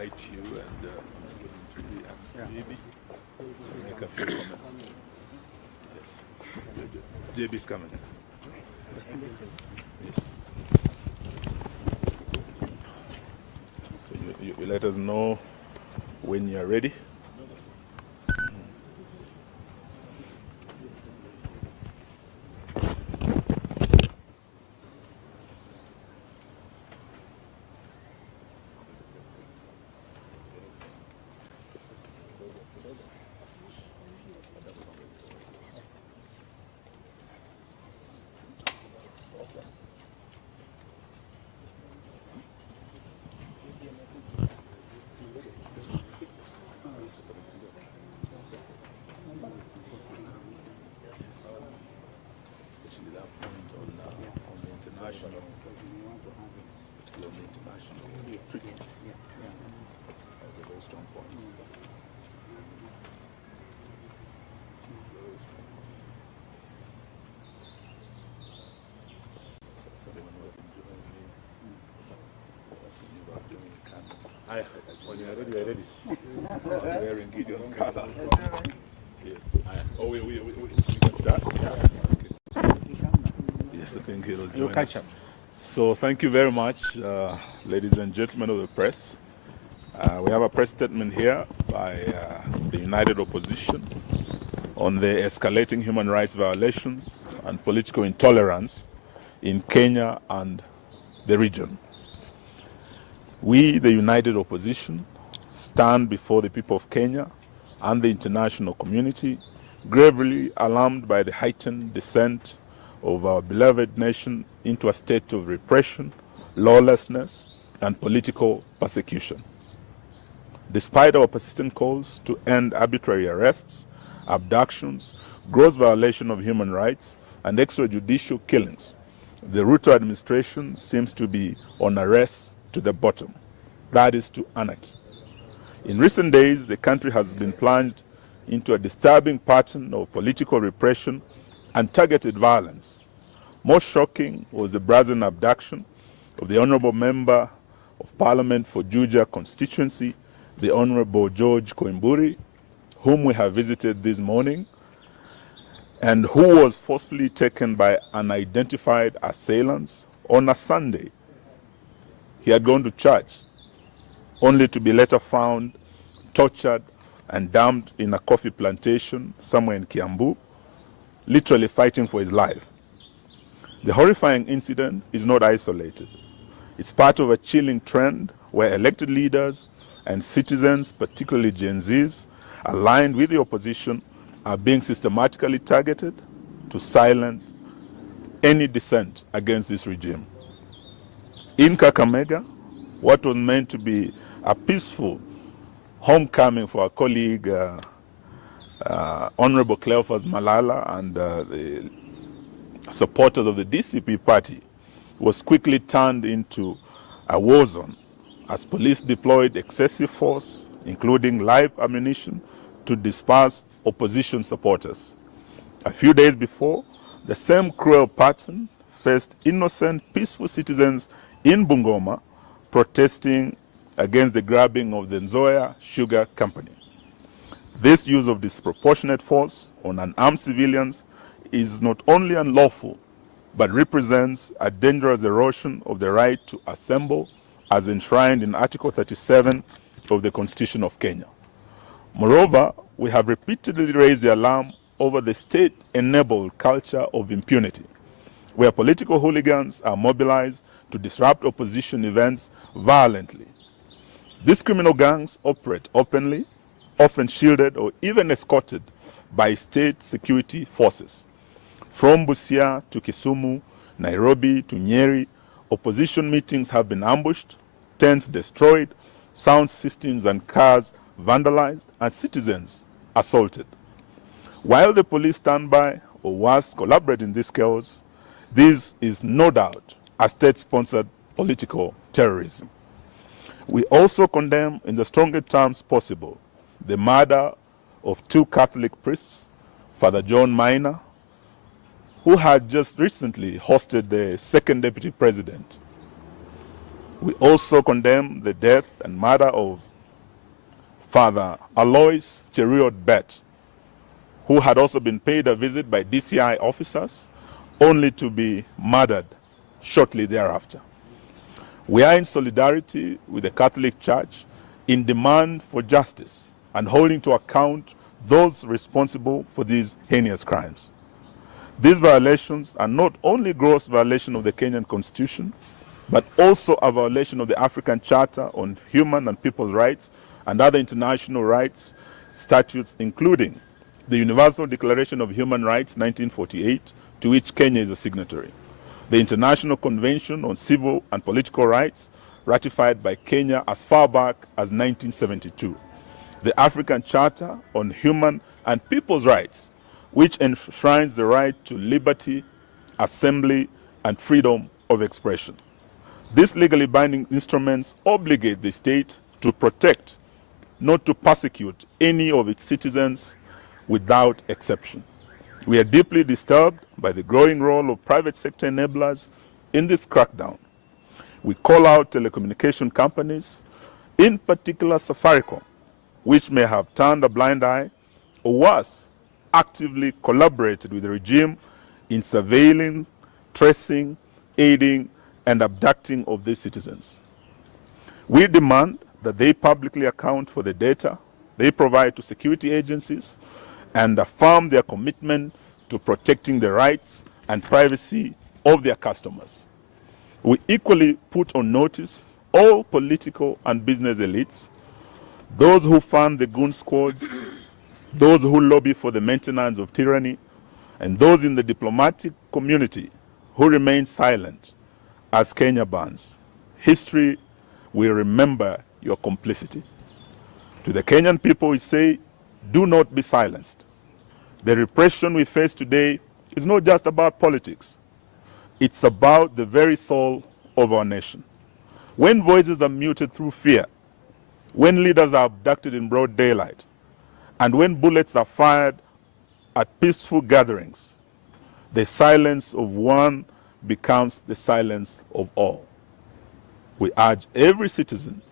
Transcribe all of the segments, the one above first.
invite you and JB to make a few comments. Yes. JB's coming. Yes. So you let us know when you are ready. When you're ready, we're ready. Wearing Gideon's color. Yes. Oh, we can start? Yeah. Okay. Yes, I think he'll join us. So thank you very much, ladies and gentlemen of the press. We have a press statement here by the United Opposition on the escalating human rights violations and political intolerance in Kenya and the region. We, the United Opposition, stand before the people of Kenya and the international community, gravely alarmed by the heightened descent of our beloved nation into a state of repression, lawlessness, and political persecution. Despite our persistent calls to end arbitrary arrests, abductions, gross violation of human rights, and extrajudicial killings, the Ruto administration seems to be on a race to the bottom, that is to anarchy. In recent days, the country has been plunged into a disturbing pattern of political repression and targeted violence. Most shocking was the brazen abduction of the Honorable Member of Parliament for Juja constituency, the Honorable George Koimbori, whom we have visited this morning, and who was forcefully taken by unidentified assailants on a Sunday. He had gone to church, only to be later found tortured and dumped in a coffee plantation somewhere in Kiambu, literally fighting for his life. The horrifying incident is not isolated. It's part of a chilling trend where elected leaders and citizens, particularly Gen Zs, aligned with the opposition, are being systematically targeted to silence any dissent against this regime. In Kakamega, what was meant to be a peaceful homecoming for our colleague, Honorable Cleophas Malala and the supporters of the DCP party, was quickly turned into a war zone as police deployed excessive force, including live ammunition, to disperse opposition supporters. A few days before, the same cruel pattern faced innocent, peaceful citizens in Bungoma protesting against the grabbing of the Nzoia Sugar Company. This use of disproportionate force on unarmed civilians is not only unlawful, but represents a dangerous erosion of the right to assemble as enshrined in Article 37 of the Constitution of Kenya. Moreover, we have repeatedly raised the alarm over the state-enabled culture of impunity, where political hooligans are mobilized to disrupt opposition events violently. These criminal gangs operate openly, often shielded or even escorted by state security forces. From Busia to Kisumu, Nairobi to Nyeri, opposition meetings have been ambushed, tents destroyed, sound systems and cars vandalized, and citizens assaulted. While the police stand by, or worse, collaborate in this chaos, this is no doubt a state-sponsored political terrorism. We also condemn in the strongest terms possible the murder of two Catholic priests, Father John Minor, who had just recently hosted the second deputy president. We also condemn the death and murder of Father Alois Cheruiyot Bet, who had also been paid a visit by DCI officers, only to be murdered shortly thereafter. We are in solidarity with the Catholic Church in demand for justice and holding to account those responsible for these heinous crimes. These violations are not only gross violation of the Kenyan Constitution, but also a violation of the African Charter on Human and People's Rights and other international rights statutes, including the Universal Declaration of Human Rights 1948, to which Kenya is a signatory, the International Convention on Civil and Political Rights, ratified by Kenya as far back as 1972, the African Charter on Human and People's Rights, which enshrines the right to liberty, assembly, and freedom of expression. These legally binding instruments obligate the state to protect, not to persecute, any of its citizens without exception. We are deeply disturbed by the growing role of private sector enablers in this crackdown. We call out telecommunication companies, in particular Safaricom, which may have turned a blind eye, or worse, actively collaborated with the regime in surveilling, tracing, aiding, and abducting of these citizens. We demand that they publicly account for the data they provide to security agencies and affirm their commitment to protecting the rights and privacy of their customers. We equally put on notice all political and business elites, those who fund the goon squads, those who lobby for the maintenance of tyranny, and those in the diplomatic community who remain silent as Kenya burns. History will remember your complicity. To the Kenyan people, we say, do not be silenced. The repression we face today is not just about politics. It's about the very soul of our nation. When voices are muted through fear, when leaders are abducted in broad daylight, and when bullets are fired at peaceful gatherings, the silence of one becomes the silence of all. We urge every citizen,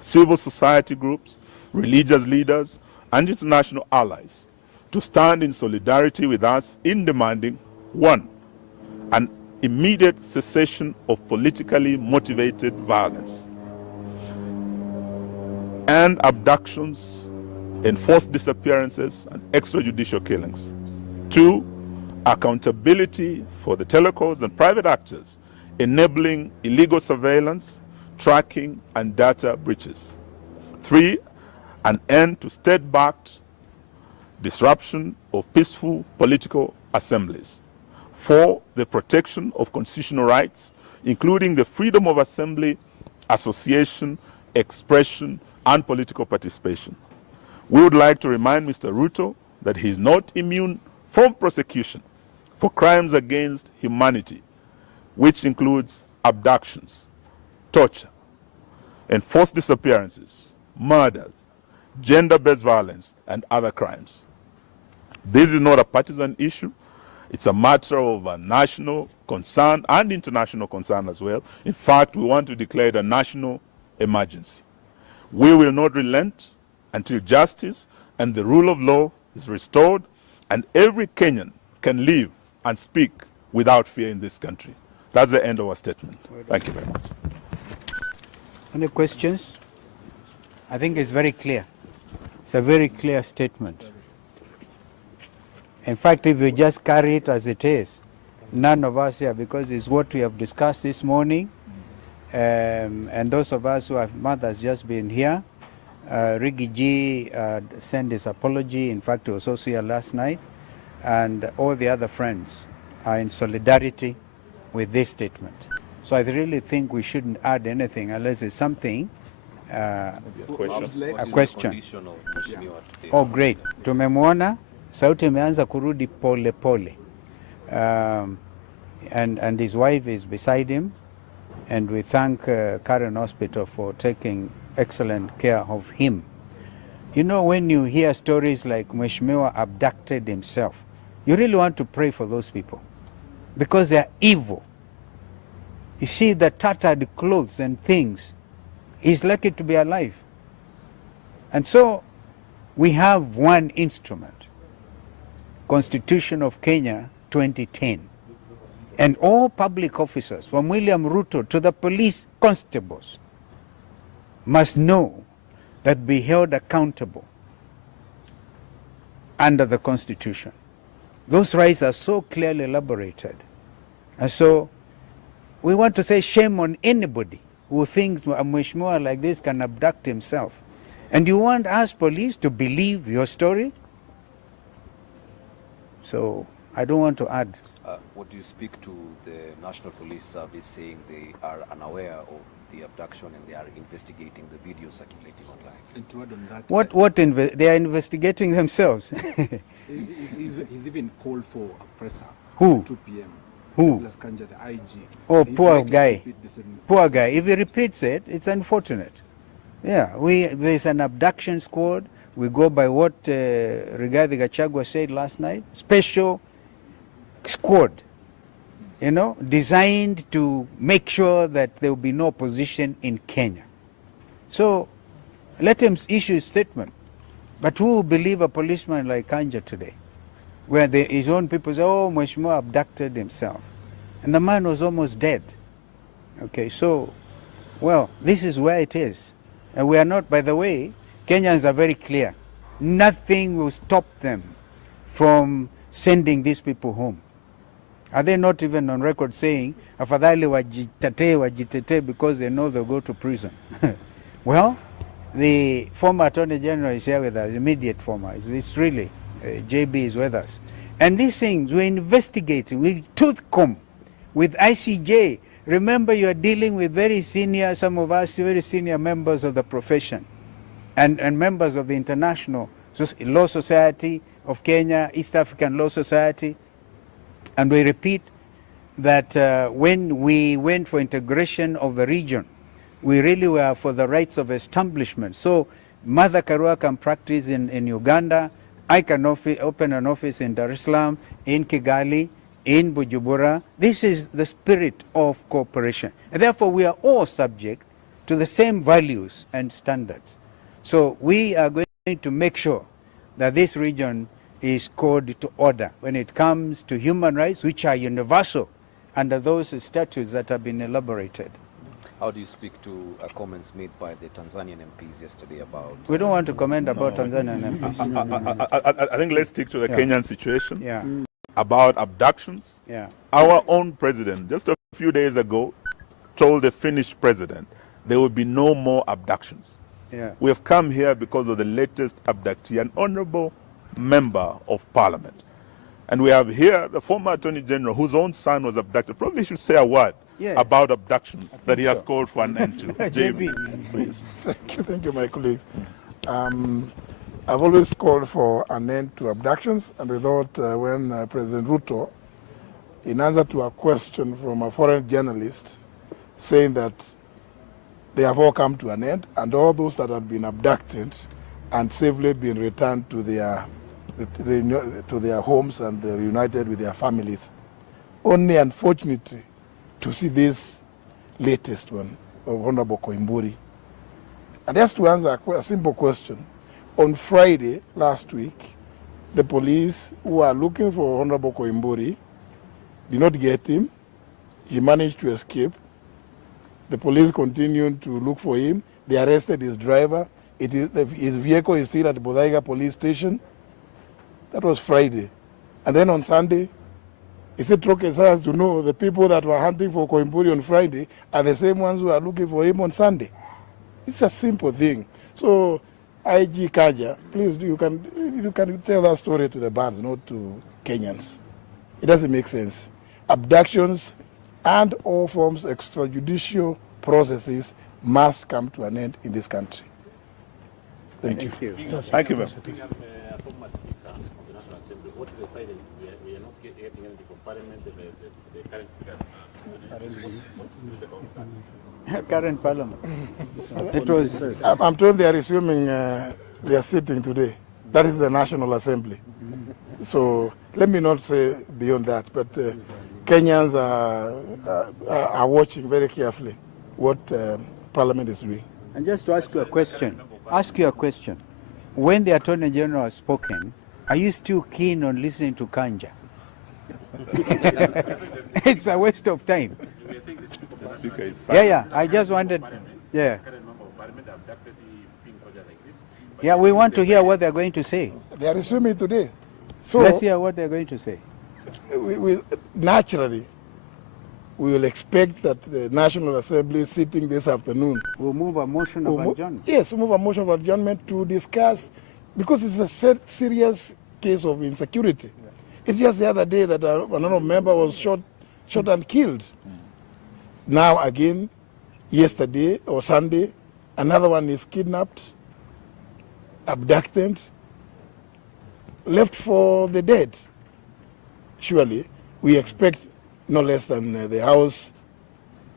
civil society groups, religious leaders, and international allies to stand in solidarity with us in demanding, one, an immediate cessation of politically motivated violence and abductions, enforced disappearances, and extrajudicial killings. Two, accountability for the telecoms and private actors enabling illegal surveillance, tracking, and data breaches. Three, an end to state-backed disruption of peaceful political assemblies. Four, the protection of constitutional rights, including the freedom of assembly, association, expression, and political participation. We would like to remind Mr. Ruto that he is not immune from prosecution for crimes against humanity, which includes abductions, torture, enforced disappearances, murders, gender-based violence, and other crimes. This is not a partisan issue. It's a matter of national concern and international concern as well. In fact, we want to declare it a national emergency. We will not relent until justice and the rule of law is restored and every Kenyan can live and speak without fear in this country. That's the end of our statement. Thank you very much. Any questions? I think it's very clear. It's a very clear statement. In fact, if you just carry it as it is, none of us here, because it's what we have discussed this morning, and those of us who have mothers just been here, Rigi G sent his apology. In fact, he was also here last night, and all the other friends are in solidarity with this statement. So I really think we shouldn't add anything unless it's something, a question. Oh, great. Tumemwona, sauti imeanza kurudi pole pole. And his wife is beside him, and we thank Karen Hospital for taking excellent care of him. You know, when you hear stories like Mheshimiwa abducted himself, you really want to pray for those people because they are evil. You see the tattered clothes and things. He's lucky to be alive. And so we have one instrument, Constitution of Kenya 2010. And all public officers, from William Ruto to the police constables, must know that be held accountable under the Constitution. Those rights are so clearly elaborated. And so we want to say shame on anybody who thinks a mheshimiwa like this can abduct himself. And you want us police to believe your story? So I don't want to add. What do you speak to the National Police Service saying they are unaware of the abduction and they are investigating the video circulating online? And to add on that, They are investigating themselves. he's even called for a presser. Who? 2 p.m. Who? Douglas Kanja, the IG. Oh, He's poor likely to guy. repeat the same- Poor guy. If he repeats it, it's unfortunate. Yeah, there's an abduction squad. We go by what Rigathi Gachagua said last night. Special squad, designed to make sure that there will be no opposition in Kenya. So let him issue a statement. But who will believe a policeman like Kanja today? Where his own people say, oh, Mheshimiwa abducted himself. And the man was almost dead. Okay, so, well, this is where it is. And we are not, by the way, Kenyans are very clear. Nothing will stop them from sending these people home. Are they not even on record saying, afadhali wajitetee because they know they'll go to prison? Well, the former Attorney General is here with us, immediate former. It's really, JB is with us. And these things, we're investigating, we tooth comb with ICJ. Remember, you are dealing with very senior, some of us, very senior members of the profession and members of the International Law Society of Kenya, East African Law Society. And we repeat that when we went for integration of the region, we really were for the rights of establishment. So Mother Karua can practice in Uganda. I can open an office in Dar es Salaam, in Kigali, in Bujumbura. This is the spirit of cooperation. And therefore, we are all subject to the same values and standards. So we are going to make sure that this region is called to order when it comes to human rights, which are universal under those statutes that have been elaborated. How do you speak to comments made by the Tanzanian MPs yesterday about... We don't want to comment about Tanzanian MPs. I think let's stick to the Kenyan situation. Yeah. About abductions. Yeah. Our own president, just a few days ago, told the Finnish president there will be no more abductions. Yeah. We have come here because of the latest abductee, an honorable member of parliament. And we have here the former Attorney General whose own son was abducted. Probably should say a word about abductions that he has called for an end to. JB, please. Thank you, my colleagues. I've always called for an end to abductions, and we thought when President Ruto, in answer to a question from a foreign journalist, saying that they have all come to an end, and all those that have been abducted and safely been returned to their homes and reunited with their families. Only, unfortunately, to see this latest one of Honorable Koimbori. And just to answer a simple question, on Friday last week, the police who are looking for Honorable Koimbori did not get him. He managed to escape. The police continued to look for him. They arrested his driver. His vehicle is still at the Bodaiga police station. That was Friday. And then on Sunday, he said Trokes has to know the people that were hunting for Koimbori on Friday are the same ones who are looking for him on Sunday. It's a simple thing. So, IG Kaja, please, you can tell that story to the bands, not to Kenyans. It doesn't make sense. Abductions and all forms of extrajudicial processes must come to an end in this country. Thank you. Thank you, ma'am. Former Speaker of the National Assembly, what is the silence? We are not getting anything from Parliament, the current Speaker. Current Parliament. It was. I'm told they are resuming their sitting today. That is the National Assembly. So let me not say beyond that, but Kenyans are watching very carefully what Parliament is doing. And just to ask you a question, when the Attorney General has spoken, are you still keen on listening to Kanja? It's a waste of time. The speaker is Yeah, I just wanted, yeah. Current member of parliament abducted the pink soldier like this. Yeah, we want to hear what they're going to say. They are resuming today. So Let's hear what they're going to say. we naturally, we will expect that the National Assembly is sitting this afternoon. We'll move a motion of adjournment. Yes, move a motion of adjournment to discuss, because it's a serious case of insecurity. It's just the other day that another member was shot and killed. Now again, yesterday or Sunday, another one is kidnapped, abducted, left for the dead. Surely, we expect no less than the House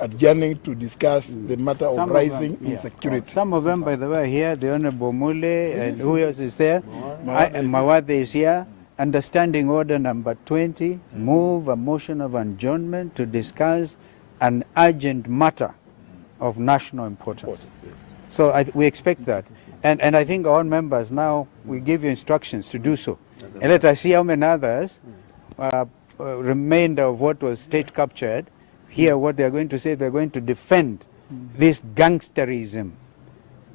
adjourning to discuss the matter of rising insecurity. Some of them, by the way, are here. The Honorable Mule, and who else is there? Mawathe is here. Understanding order number 20, move a motion of adjournment to discuss an urgent matter of national importance. So we expect that. And I think all members now, we give you instructions to do so. And let us see how many others, remainder of what was state captured, hear what they're going to say. They're going to defend this gangsterism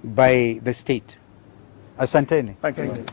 by the state. Asanteni. Thank you.